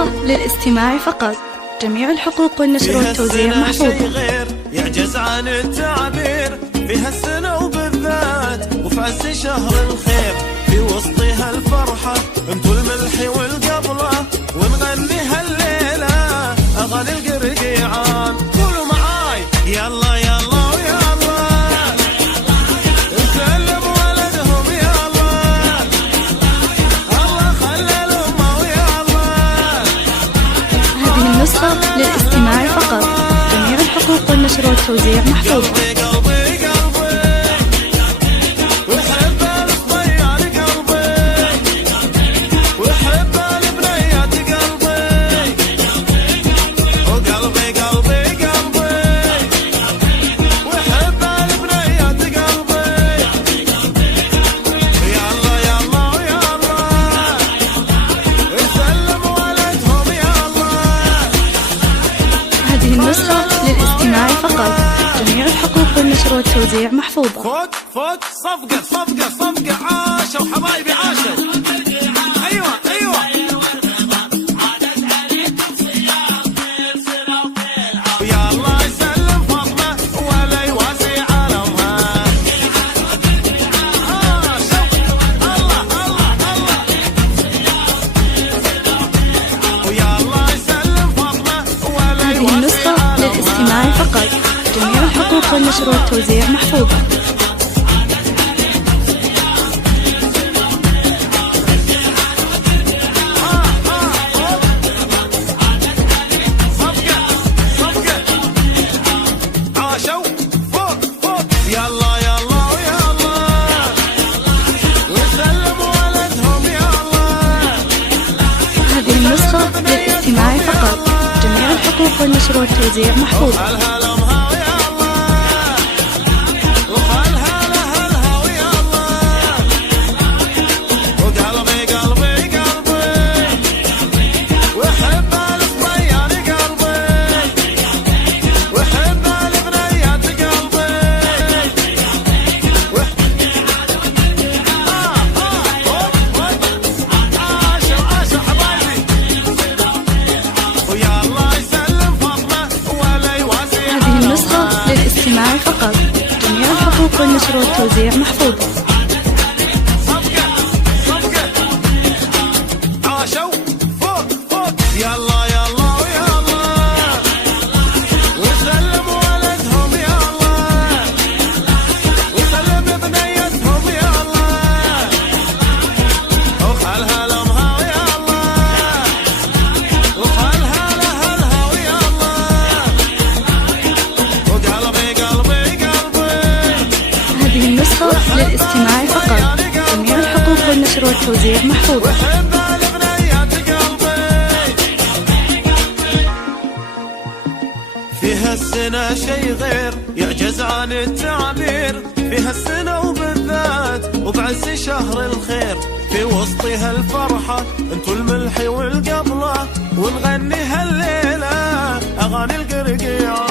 النسخة للاستماع فقط. جميع الحقوق والنشر والتوزيع محفوظة. غير يعجز عن التعبير في هالسنة وبالذات وفي عز شهر الخير، في وسطها الفرحة انتو الملح والقبلة، ونغني هالليلة أغاني القرقيعان. قولوا معاي يلا يلا ويلا، نسلم ولدهم يلا، الله خلى الأمة ويلا. هذه النسخة للاستماع فقط. جميع الحقوق والنشر والتوزيع محفوظة. النسخة للاستماع فقط. جميع الحقوق والنشر والتوزيع محفوظة. فوت صفقة صفقة صفقة، عاشوا حبايبي عاشوا. أيوة أيوة يلا يسلم فاطمة ولا يواسي عالمها. عاشوا الله الله الله، ويلا يسلم فاطمة ولا يواسي. هذه النسخة للاستماع فقط. جميع الحقوق والنشر والتوزيع محفوظة. يلا يلا ويلا، وسلموا ولدهم يلا. هذه النسخة للاستماع فقط. جميع الحقوق والنشر والتوزيع محفوظة. فقط. جميع الحقوق والنشر والتوزيع محفوظة. صفقة صفقة، عاشوا فوق فوق، يلا يلا ويلا، وسلموا ولدهم يلا، وسلم بنيتهم يلا، وخلها لامها ويلا، وخلها لأهلها ويلا، وقلبي هذه النسخة للاستماع فقط. جميع الحقوق والنشر والتوزيع محفوظة. في هالسنة شي غير يعجز عن التعبير، في هالسنة وبالذات وبعز شهر الخير، في وسطها الفرحة انتو الملح والقبلة، ونغني هالليلة أغاني القرقيعان.